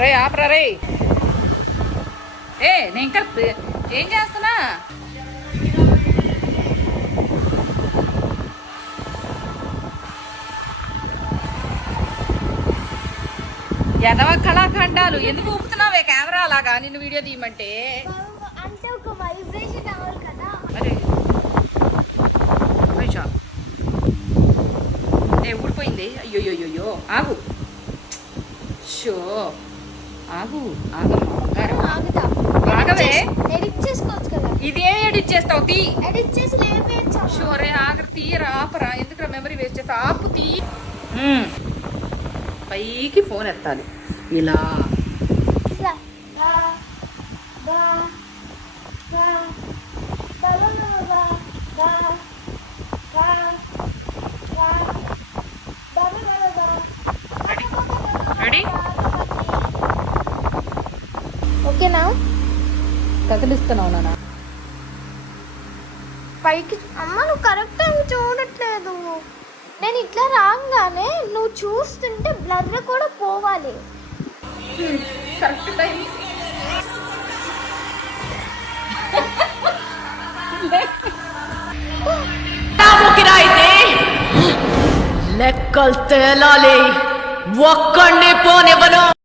రే ఆపరా రే. నేను ఇంకా ఏం చేస్తున్నా? ఎదవ కళాఖండాలు ఎందుకు ఊపుతున్నావే కెమెరా లాగా నిన్ను వీడియో తీయమంటే? అంటే ఒక వైబ్రేషన్ అవ్వాలి కదా. అరే ఊడిపోయింది. అయ్యోయ్యోయ్యో ఆగు. షో ఆగు ఆగవే. ఎడిట్ చేసుకోవచ్చు కదా. ఇదేం ఎడిట్ చేస్తావు? తీ. ఎడిట్ చేసి లేపేయచ్చు. షోరే ఆగరా, తీయరా, ఆపరా. ఎందుకురా మెమరీ వేస్ట్ చేస్తా? ఆపు, తీ. పైకి ఫోన్ ఎత్తాలి ఇలా. రెడీ? ఓకేనా? కదిలిస్తున్నావు నాన్న. పైకి అమ్మ నువ్వు కరెక్ట్ టైం చూడట్లేదు. నేను ఇట్లా రాగానే నువ్వు చూస్తుంటే బ్లర్ కూడా పోవాలి. Correct time. అయితే లెక్కలు తేలాలి, ఒక్కడిని పోనివ్వను.